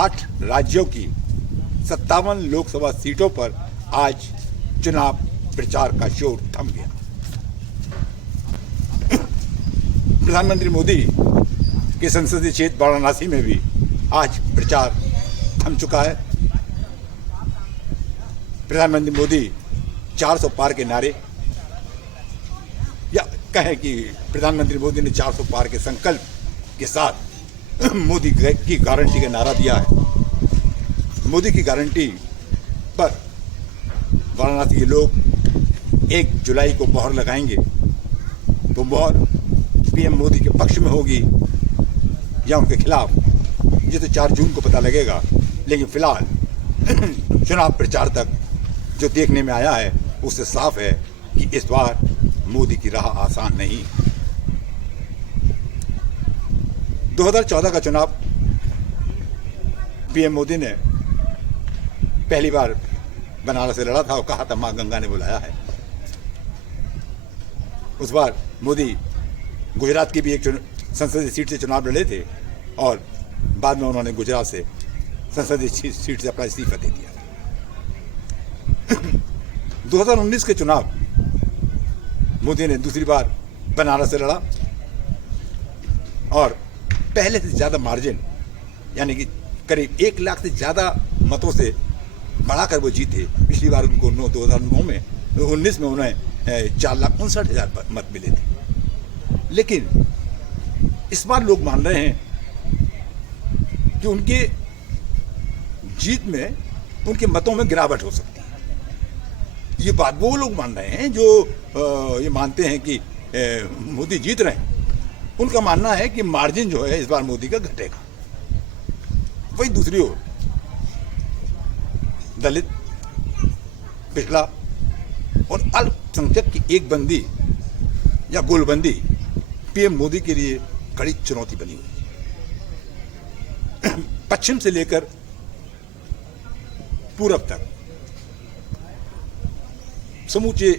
8 राज्यों की 57 लोकसभा सीटों पर आज चुनाव प्रचार का शोर थम गया। प्रधानमंत्री मोदी के संसदीय क्षेत्र वाराणसी में भी आज प्रचार थम चुका है। प्रधानमंत्री मोदी 400 पार के नारे, या कहें कि प्रधानमंत्री मोदी ने 400 पार के संकल्प के साथ मोदी की गारंटी का नारा दिया है। मोदी की गारंटी पर वाराणसी के लोग 1 जुलाई को मोहर लगाएंगे, तो मोहर पीएम मोदी के पक्ष में होगी या उनके खिलाफ, ये तो 4 जून को पता लगेगा। लेकिन फिलहाल चुनाव प्रचार तक जो देखने में आया है उससे साफ है कि इस बार मोदी की राह आसान नहीं। 2014 का चुनाव पीएम मोदी ने पहली बार बनारस से लड़ा था और कहा था मां गंगा ने बुलाया है। उस बार मोदी गुजरात की भी एक संसदीय सीट से चुनाव लड़े थे और बाद में उन्होंने गुजरात से संसदीय सीट से अपना इस्तीफा दे दिया। 2019 के चुनाव मोदी ने दूसरी बार बनारस से लड़ा और पहले से ज्यादा मार्जिन, यानी कि करीब 1 लाख से ज्यादा मतों से बढ़ाकर वो जीते। पिछली बार उनको 2019 में उन्हें 4,59,000 मत मिले थे। लेकिन इस बार लोग मान रहे हैं कि उनके जीत में, उनके मतों में गिरावट हो सकती है। ये बात वो लोग मान रहे हैं जो ये मानते हैं कि मोदी जीत रहे हैं। उनका मानना है कि मार्जिन जो है इस बार मोदी का घटेगा। वही दूसरी ओर दलित, पिछड़ा और अल्पसंख्यक की एक बंदी या गोलबंदी पीएम मोदी के लिए कड़ी चुनौती बनी हुई है। पश्चिम से लेकर पूरब तक समूचे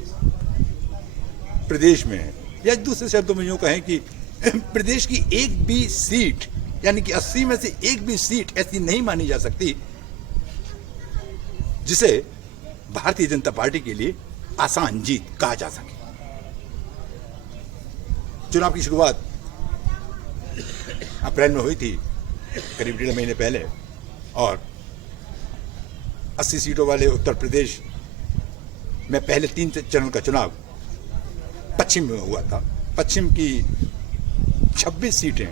प्रदेश में, या दूसरे शब्दों में यूं कहें कि प्रदेश की एक भी सीट, यानी कि 80 में से एक भी सीट ऐसी नहीं मानी जा सकती जिसे भारतीय जनता पार्टी के लिए आसान जीत कहा जा सके। चुनाव की शुरुआत अप्रैल में हुई थी, करीब 1.5 महीने पहले, और 80 सीटों वाले उत्तर प्रदेश में पहले 3 चरण का चुनाव पश्चिम में हुआ था। पश्चिम की 26 सीटें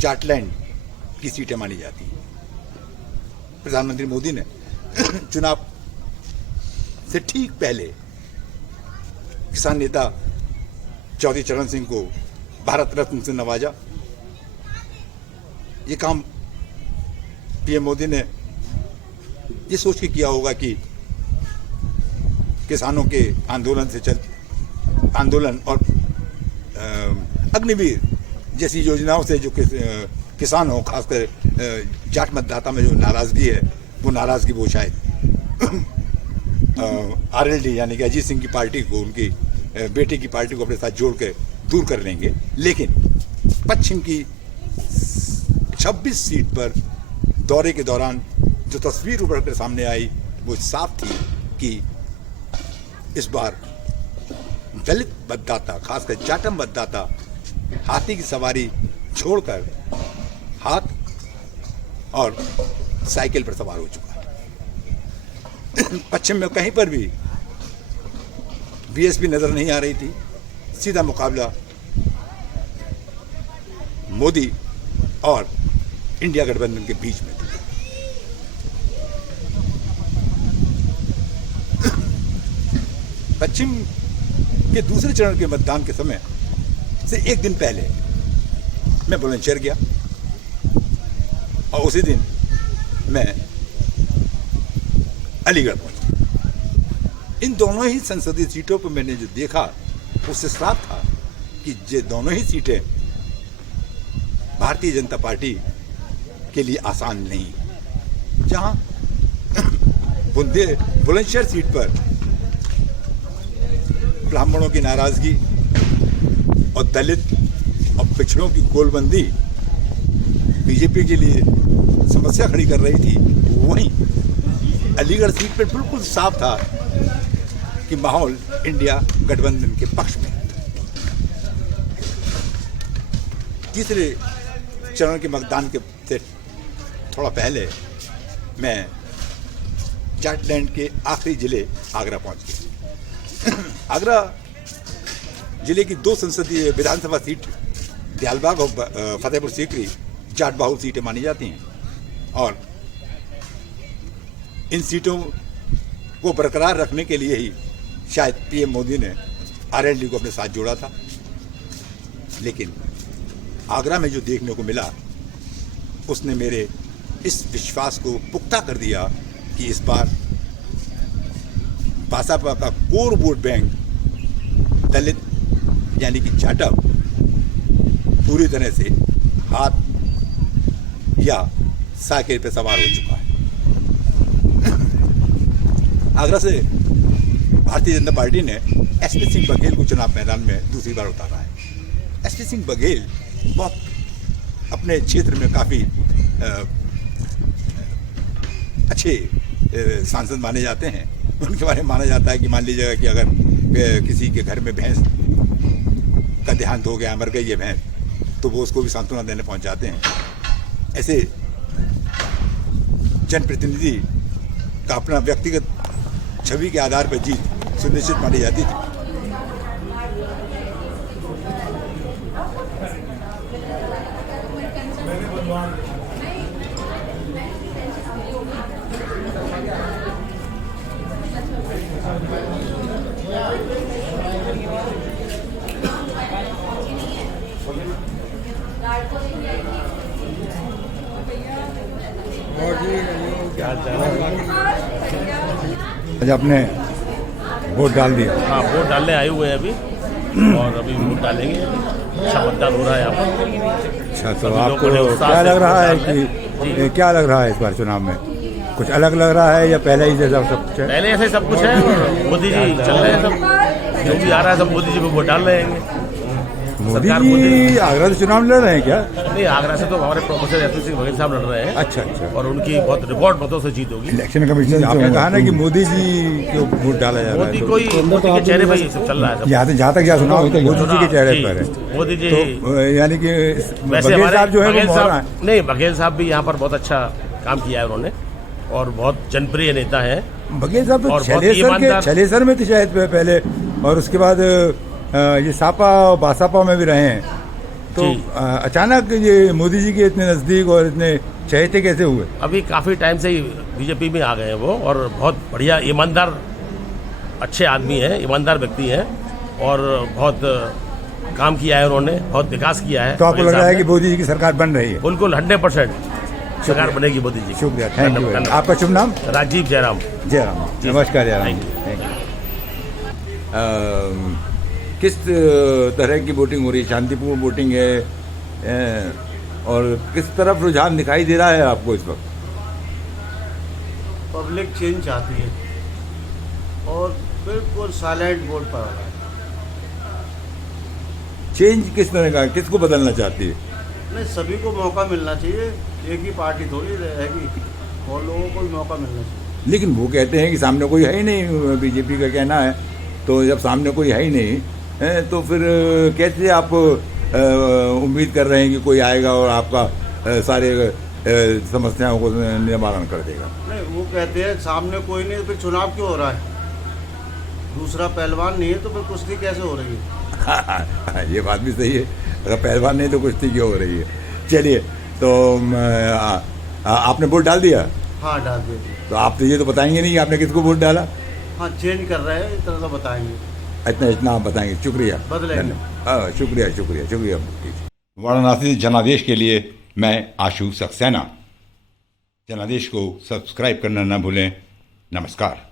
जाटलैंड की सीटें मानी जाती हैं। प्रधानमंत्री मोदी ने चुनाव से ठीक पहले किसान नेता चौधरी चरण सिंह को भारत रत्न से नवाजा। ये काम पीएम मोदी ने ये सोच के किया होगा कि किसानों के आंदोलन और अग्निवीर जैसी योजनाओं से जो किसान हो, खासकर जाट मतदाता में जो नाराजगी है, वो नाराजगी वो शायद आरएलडी यानी कि अजीत सिंह की पार्टी को, उनकी बेटे की पार्टी को अपने साथ जोड़ के दूर कर लेंगे। लेकिन पश्चिम की 26 सीट पर दौरे के दौरान जो तस्वीर उभर कर सामने आई वो साफ थी कि इस बार दलित मतदाता, खासकर जाटम मतदाता, हाथी की सवारी छोड़कर हाथ और साइकिल पर सवार हो चुका है। पश्चिम में कहीं पर भी बीएसपी नजर नहीं आ रही थी। सीधा मुकाबला मोदी और इंडिया गठबंधन के बीच में था। पश्चिम के दूसरे चरण के मतदान के समय से एक दिन पहले मैं बुलंदशहर गया और उसी दिन मैं अलीगढ़ पहुंचा। इन दोनों ही संसदीय सीटों पर मैंने जो देखा उससे साफ था कि ये दोनों ही सीटें भारतीय जनता पार्टी के लिए आसान नहीं। जहां बुलंदशहर सीट पर ब्राह्मणों की नाराजगी और दलित और पिछड़ों की गोलबंदी बीजेपी के लिए समस्या खड़ी कर रही थी, वहीं अलीगढ़ सीट पर बिल्कुल साफ था कि माहौल इंडिया गठबंधन के पक्ष में। तीसरे चरण के मतदान के से थोड़ा पहले मैं जाटलैंड के आखिरी जिले आगरा पहुंच गया। आगरा जिले की 2 संसदीय विधानसभा सीट दयालबाग और फतेहपुर सीकरी जाट बाहुल सीटें मानी जाती हैं, और इन सीटों को बरकरार रखने के लिए ही शायद पीएम मोदी ने आरएलडी को अपने साथ जोड़ा था। लेकिन आगरा में जो देखने को मिला उसने मेरे इस विश्वास को पुख्ता कर दिया कि इस बार बासापा का कोर वोट बैंक दलित यानी कि जाटव पूरी तरह से हाथ या साइकिल पर सवार हो चुका है। आगरा से भारतीय जनता पार्टी ने एसपी सिंह बघेल को चुनाव मैदान में दूसरी बार उतारा है। एसपी सिंह बघेल बहुत अपने क्षेत्र में काफ़ी अच्छे सांसद माने जाते हैं। उनके बारे में माना जाता है कि मान लीजिएगा कि अगर किसी के घर में भैंस का देहांत हो गया, मर गई है भैंस, तो वो उसको भी सांत्वना देने पहुंच जाते हैं। ऐसे जनप्रतिनिधि का अपना व्यक्तिगत छवि के आधार पर जीत सुनिश्चित मानी जाती थी। आज आपने वोट डाल दिया? हाँ, वोट डालने आए हुए हैं अभी, और अभी वोट डालेंगे। अच्छा मतदान हो रहा है यहाँ पर। अच्छा, तो आपको क्या लग रहा है कि क्या लग रहा है इस बार चुनाव में? कुछ अलग लग रहा है या पहले ही जैसा सब कुछ है? पहले ऐसे सब कुछ है। मोदी जी चल रहे हैं, सब जो भी आ रहा है सब मोदी जी पे वोट डाल रहे हैं। मोदी जी आगरा से चुनाव लड़ रहे हैं क्या? नहीं, आगरा से तो हमारे प्रोफेसर एसपी सिंह बघेल साहब लड़ रहे हैं। अच्छा अच्छा। और उनकी बहुत रिकॉर्ड मतों से जीत होगी। इलेक्शन कमीशन आपने कहा ना कि मोदी जी को वोट डाला जा रहा है, मोदी के चेहरे पर ये सब चल रहा है। जहाँ तक क्या सुना मोदी जी के चेहरे पर है। मोदी जी तो यानी कि वैसे बघेल साहब जो है बघेल वो साहब नहीं, बघेल साहब भी यहाँ पर बहुत अच्छा काम किया है उन्होंने, और बहुत जनप्रिय नेता है। बघेल साहब तो छलेसर में थे शायद पहले, और उसके बाद ये सापा और बासापा में भी रहे हैं। तो अचानक ये मोदी जी के इतने नज़दीक और इतने चहेते कैसे हुए? अभी काफ़ी टाइम से ही बीजेपी में आ गए हैं वो, और बहुत बढ़िया ईमानदार अच्छे आदमी हैं, ईमानदार व्यक्ति हैं, और बहुत काम किया है उन्होंने, बहुत विकास किया है। तो आपको लग रहा है कि मोदी जी की सरकार बन रही है? बिल्कुल 100% सरकार बनेगी मोदी जी। शुक्रिया, थैंक यू। आपका शुभ नाम? राजीव जयराम। जयराम, नमस्कार जयराम। किस तरह की वोटिंग हो रही है? शांतिपूर्ण वोटिंग है, और किस तरफ रुझान दिखाई दे रहा है आपको इस वक्त? पब्लिक चेंज चाहती है और बिल्कुल साइलेंट वोट पड़ रहा है। चेंज किस तरह का, किसको बदलना चाहती है? नहीं, सभी को मौका मिलना चाहिए, एक ही पार्टी थोड़ी रहेगी, और लोगों को भी मौका मिलना चाहिए। लेकिन वो कहते हैं कि सामने कोई है ही नहीं, बीजेपी का कहना है। तो जब सामने कोई है ही नहीं तो फिर कैसे आप उम्मीद कर रहे हैं कि कोई आएगा और आपका सारे समस्याओं को निवारण कर देगा? नहीं, वो कहते हैं सामने कोई नहीं, तो फिर चुनाव क्यों हो रहा है? दूसरा पहलवान नहीं है तो फिर कुश्ती कैसे हो रही है? ये बात भी सही है, अगर पहलवान नहीं तो कुश्ती क्यों हो रही है? चलिए, तो आपने वोट डाल दिया? हाँ, डाल दिया। तो आप तो ये तो बताएंगे नहीं कि आपने किसको वोट डाला? हाँ, चेंज कर रहे हैं, इतना तो बताएंगे। इतना आप बताएंगे, शुक्रिया। बदलेंगे। शुक्रिया शुक्रिया शुक्रिया। वाराणसी जनादेश के लिए मैं आशु सक्सेना। जनादेश को सब्सक्राइब करना न भूलें। नमस्कार।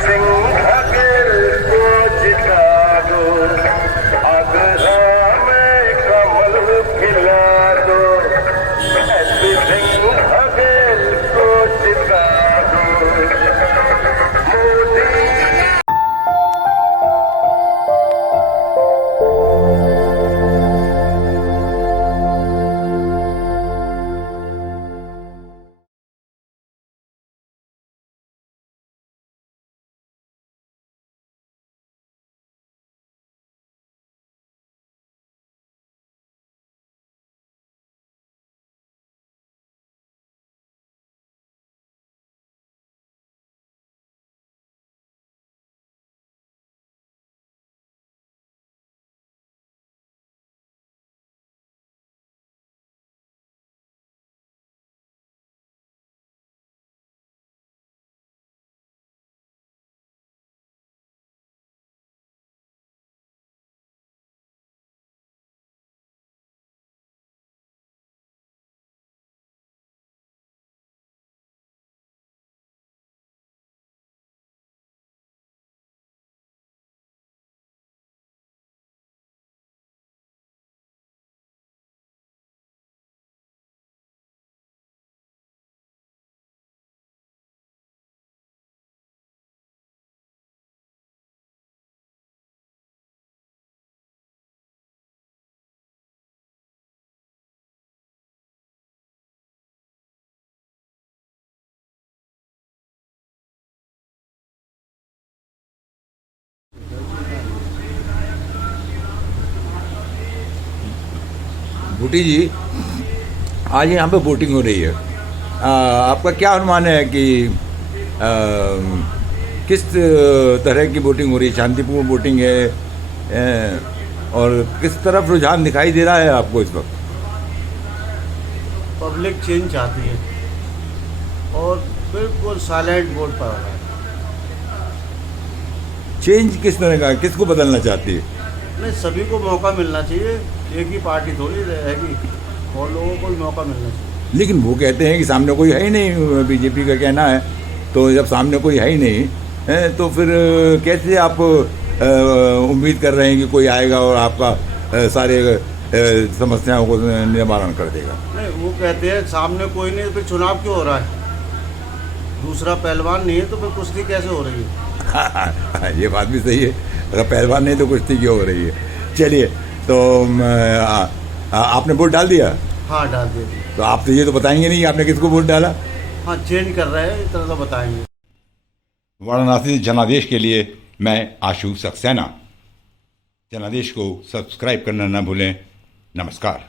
Sing बूटी जी, आज यहाँ पे वोटिंग हो रही है। आपका क्या अनुमान है कि किस तरह की वोटिंग हो रही है? शांतिपूर्ण वोटिंग है और किस तरफ रुझान दिखाई दे रहा है आपको इस वक्त? पब्लिक चेंज चाहती है और बिल्कुल साइलेंट वोट पड़ रहा है। चेंज किस तरह का, किसको बदलना चाहती है? नहीं, सभी को मौका मिलना चाहिए, एक ही पार्टी थोड़ी रहेगी, और लोगों को भी मौका मिलना चाहिए। लेकिन वो कहते हैं कि सामने कोई है ही नहीं, बीजेपी का कहना है। तो जब सामने कोई है ही नहीं है तो फिर कैसे आप उम्मीद कर रहे हैं कि कोई आएगा और आपका सारे समस्याओं को निवारण कर देगा? नहीं, वो कहते हैं सामने कोई नहीं तो फिर चुनाव क्यों हो रहा है? दूसरा पहलवान नहीं है तो फिर कुश्ती कैसे हो रही है? ये बात भी सही है, अगर पहलवान नहीं तो कुश्ती क्यों हो रही है। चलिए, तो आपने वोट डाल दिया? हाँ, डाल दीजिए। तो आप तो ये तो बताएंगे नहीं कि आपने किसको वोट डाला? हाँ, चेंज कर रहे हैं, इस तरह तो बताएंगे। वाराणसी जनादेश के लिए मैं आशु सक्सेना। जनादेश को सब्सक्राइब करना न भूलें। नमस्कार।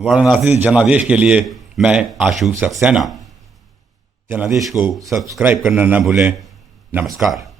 वाराणसी जनादेश के लिए मैं आशु सक्सेना। जनादेश को सब्सक्राइब करना न भूलें। नमस्कार।